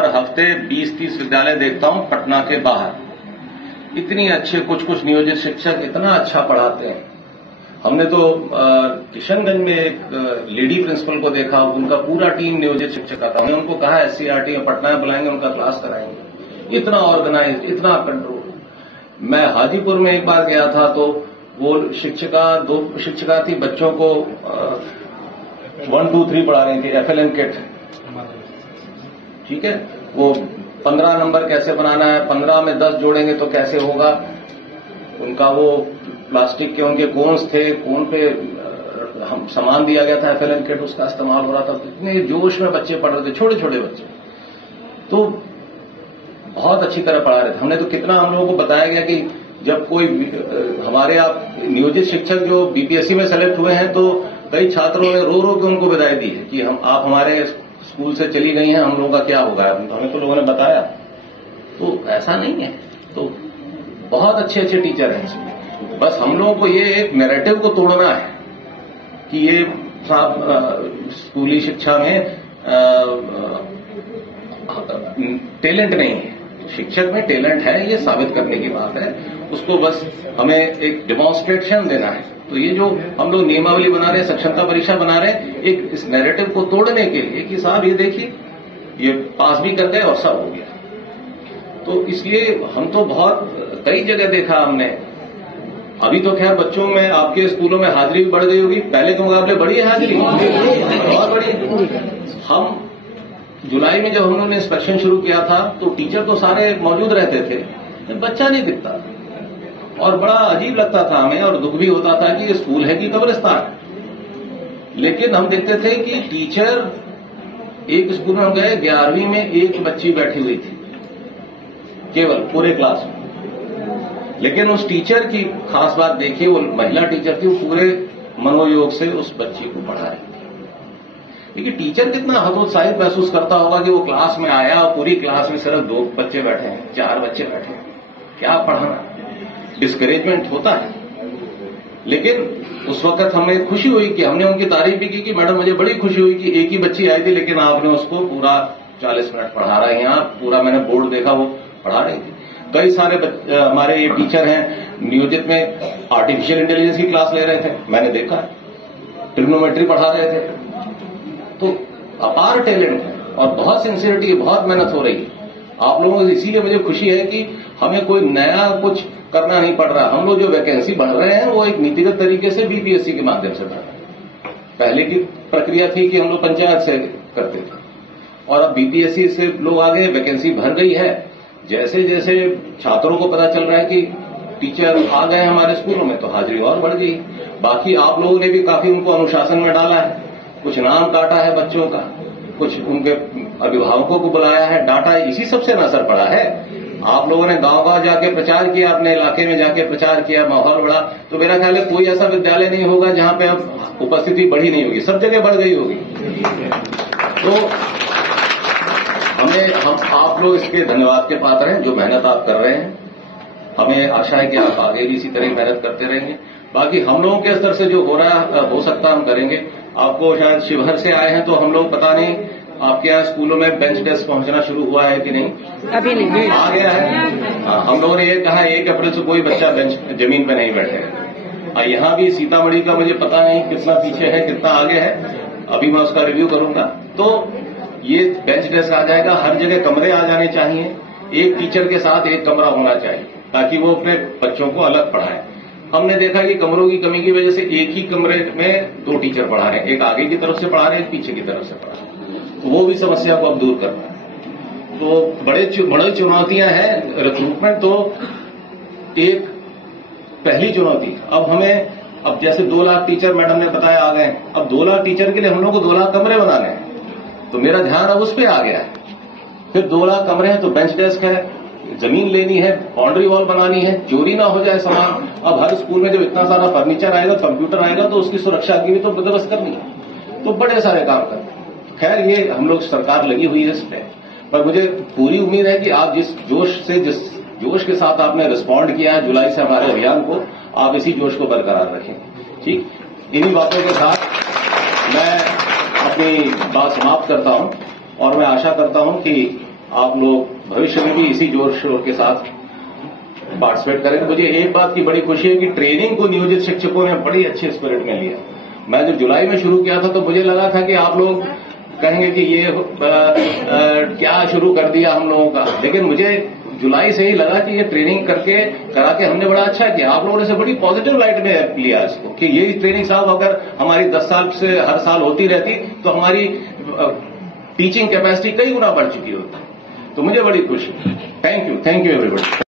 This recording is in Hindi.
हर हफ्ते 20-30 विद्यालय देखता हूं पटना के बाहर। इतनी अच्छे कुछ नियोजित शिक्षक इतना अच्छा पढ़ाते हैं। हमने तो किशनगंज में एक लेडी प्रिंसिपल को देखा, उनका पूरा टीम नियोजित शिक्षक था। हमने उनको कहा SCRT में पटना में बुलाएंगे, उनका क्लास कराएंगे। इतना ऑर्गेनाइज, इतना कंट्रोल। मैं हाजीपुर में एक बार गया था तो वो दो शिक्षिका थी, बच्चों को 1 2 3 पढ़ा रही थी, FLN किट। ठीक है, वो 15 नंबर कैसे बनाना है, 15 में 10 जोड़ेंगे तो कैसे होगा। उनका वो प्लास्टिक के उनके कोन्स थे, कोन पे हम सामान दिया गया था, FLN किट उसका इस्तेमाल हो रहा था। इतने जोश में बच्चे पढ़ रहे थे, छोटे छोटे बच्चे, तो बहुत अच्छी तरह पढ़ा रहे थे। हमने तो कितना हम लोगों को बताया गया कि जब कोई हमारे आप नियोजित शिक्षक जो BPSC में सेलेक्ट हुए हैं तो कई छात्रों ने रो रो के उनको विदाई दी है कि आप हमारे स्कूल से चली गई हैं, हम लोगों का क्या होगा। हमें तो लोगों ने बताया, तो ऐसा नहीं है। तो बहुत अच्छे अच्छे टीचर हैं इसमें। बस हम लोगों को ये एक नैरेटिव को तोड़ना है कि ये स्कूली शिक्षा में टैलेंट नहीं है। शिक्षक में टैलेंट है, ये साबित करने की बात है। उसको बस हमें एक डेमोन्स्ट्रेशन देना है। तो ये जो हम लोग नियमावली बना रहे हैं, सक्षमता परीक्षा बना रहे हैं, एक इस नैरेटिव को तोड़ने के लिए कि साहब ये देखिए, ये पास भी कर गए और सब हो गया। तो इसलिए हम तो बहुत कई जगह देखा हमने। अभी तो खैर बच्चों में आपके स्कूलों में हाजिरी भी बढ़ गई होगी, पहले के मुकाबले बढ़ी है हाजिरी, बहुत बड़ी। हम जुलाई में जब हम लोगों ने इंस्पेक्शन शुरू किया था तो टीचर तो सारे मौजूद रहते थे, बच्चा नहीं दिखता और बड़ा अजीब लगता था हमें और दुख भी होता था कि ये स्कूल है कि कब्रिस्तान। लेकिन हम देखते थे कि टीचर, एक स्कूल में हम गए, 11वीं में एक बच्ची बैठी हुई थी केवल पूरे क्लास में। लेकिन उस टीचर की खास बात देखिए, वो महिला टीचर थी, वो पूरे मनोयोग से उस बच्ची को पढ़ा रही थी। देखिए टीचर कितना हतोत्साहित महसूस करता होगा कि वो क्लास में आया और पूरी क्लास में सिर्फ 2 बच्चे बैठे हैं, 4 बच्चे बैठे हैं, क्या पढ़ाना। डिस्करेजमेंट होता है। लेकिन उस वक्त हमें खुशी हुई कि हमने उनकी तारीफ भी की कि मैडम मुझे बड़ी खुशी हुई कि एक ही बच्ची आई थी लेकिन आपने उसको पूरा 40 मिनट पढ़ा रहे हैं। आप पूरा, मैंने बोर्ड देखा, वो पढ़ा रही थी। कई सारे हमारे ये टीचर हैं नियोजित में आर्टिफिशियल इंटेलिजेंस की क्लास ले रहे थे, मैंने देखा। ट्रिग्नोमेट्री पढ़ा रहे थे। तो अपार टैलेंट है और बहुत सिंसियरिटी, बहुत मेहनत हो रही है आप लोगों से। इसीलिए मुझे खुशी है कि हमें कोई नया कुछ करना नहीं पड़ रहा। हम लोग जो वैकेंसी बढ़ रहे हैं वो एक नीतिगत तरीके से BPSC के माध्यम से बढ़ रहे हैं। पहले की प्रक्रिया थी कि हम लोग पंचायत से करते थे और अब BPSC से लोग आगे, वैकेंसी भर गई है। जैसे जैसे छात्रों को पता चल रहा है कि टीचर आ गए हमारे स्कूलों में तो हाजिरी और बढ़ गई। बाकी आप लोगों ने भी काफी उनको अनुशासन में डाला है, कुछ नाम काटा है बच्चों का, कुछ उनके अभिभावकों को बुलाया है, डांटा है। इसी सबसे असर पड़ा है। आप लोगों ने गांव-गांव जाके प्रचार किया, अपने इलाके में जाके प्रचार किया, माहौल बढ़ा। तो मेरा ख्याल है कोई ऐसा विद्यालय नहीं होगा जहां पे अब उपस्थिति बढ़ी नहीं होगी, सब जगह बढ़ गई होगी। तो हम आप लोग इसके धन्यवाद के पात्र हैं, जो मेहनत आप कर रहे हैं। हमें आशा है कि आप आगे भी इसी तरह मेहनत करते रहेंगे। बाकी हम लोगों के स्तर से जो हो रहा हो सकता हम करेंगे। आपको शायद शिवहर से आए हैं तो हम लोग, पता नहीं आपके यहाँ स्कूलों में बेंच डेस्क पहुंचना शुरू हुआ है कि नहीं? अभी नहीं आ गया है। हम लोगों ने ये कहा 1 अप्रैल से कोई बच्चा जमीन पे नहीं बैठेगा। यहाँ भी सीतामढ़ी का मुझे पता नहीं कितना पीछे है, कितना आगे है, अभी मैं उसका रिव्यू करूंगा। तो ये बेंच डेस्क आ जाएगा। हर जगह कमरे आ जाने चाहिए, एक टीचर के साथ एक कमरा होना चाहिए ताकि वो अपने बच्चों को अलग पढ़ाए। हमने देखा कि कमरों की कमी की वजह से एक ही कमरे में 2 टीचर पढ़ा रहे हैं, एक आगे की तरफ से पढ़ा रहे हैं, एक पीछे की तरफ से पढ़ा रहे हैं। तो वो भी समस्या को अब दूर करना है। तो बड़ी चुनौतियां हैं। रिक्रूटमेंट तो एक पहली चुनौती। अब हमें, अब जैसे 2 लाख टीचर मैडम ने बताया आ गए, अब 2 लाख टीचर के लिए हम लोग को 2 लाख कमरे बनाने हैं। तो मेरा ध्यान अब उस पर आ गया है। फिर 2 लाख कमरे हैं तो बेंच डेस्क है, जमीन लेनी है, बाउंड्री वॉल बनानी है, चोरी ना हो जाए सामान। अब हर स्कूल में जब इतना सारा फर्नीचर आएगा, कंप्यूटर आएगा, तो उसकी सुरक्षा की भी तो बंदोबस्त करनी है। तो बड़े सारे काम करते हैं। खैर ये हम लोग, सरकार लगी हुई है इस पे, पर मुझे पूरी उम्मीद है कि आप जिस जोश के साथ आपने रिस्पॉन्ड किया है जुलाई से हमारे अभियान को, आप इसी जोश को बरकरार रखें। ठीक, इन्हीं बातों के साथ मैं अपनी बात समाप्त करता हूं और मैं आशा करता हूं कि आप लोग भविष्य में भी इसी जोर शोर के साथ पार्टिसिपेट करें। मुझे एक बात की बड़ी खुशी है कि ट्रेनिंग को नियोजित शिक्षकों ने बड़ी अच्छे स्पिरिट में लिया। मैं जब जुलाई में शुरू किया था तो मुझे लगा था कि आप लोग कहेंगे कि ये क्या शुरू कर दिया हम लोगों का, लेकिन मुझे जुलाई से ही लगा कि ये ट्रेनिंग करा के हमने बड़ा अच्छा किया। आप लोगों ने से बड़ी पॉजिटिव लाइट में लिया इसको कि ये ट्रेनिंग साहब अगर हमारी 10 साल से हर साल होती रहती तो हमारी टीचिंग कैपेसिटी कई गुना बढ़ चुकी होती। तो मुझे बड़ी खुशी। Thank you everybody.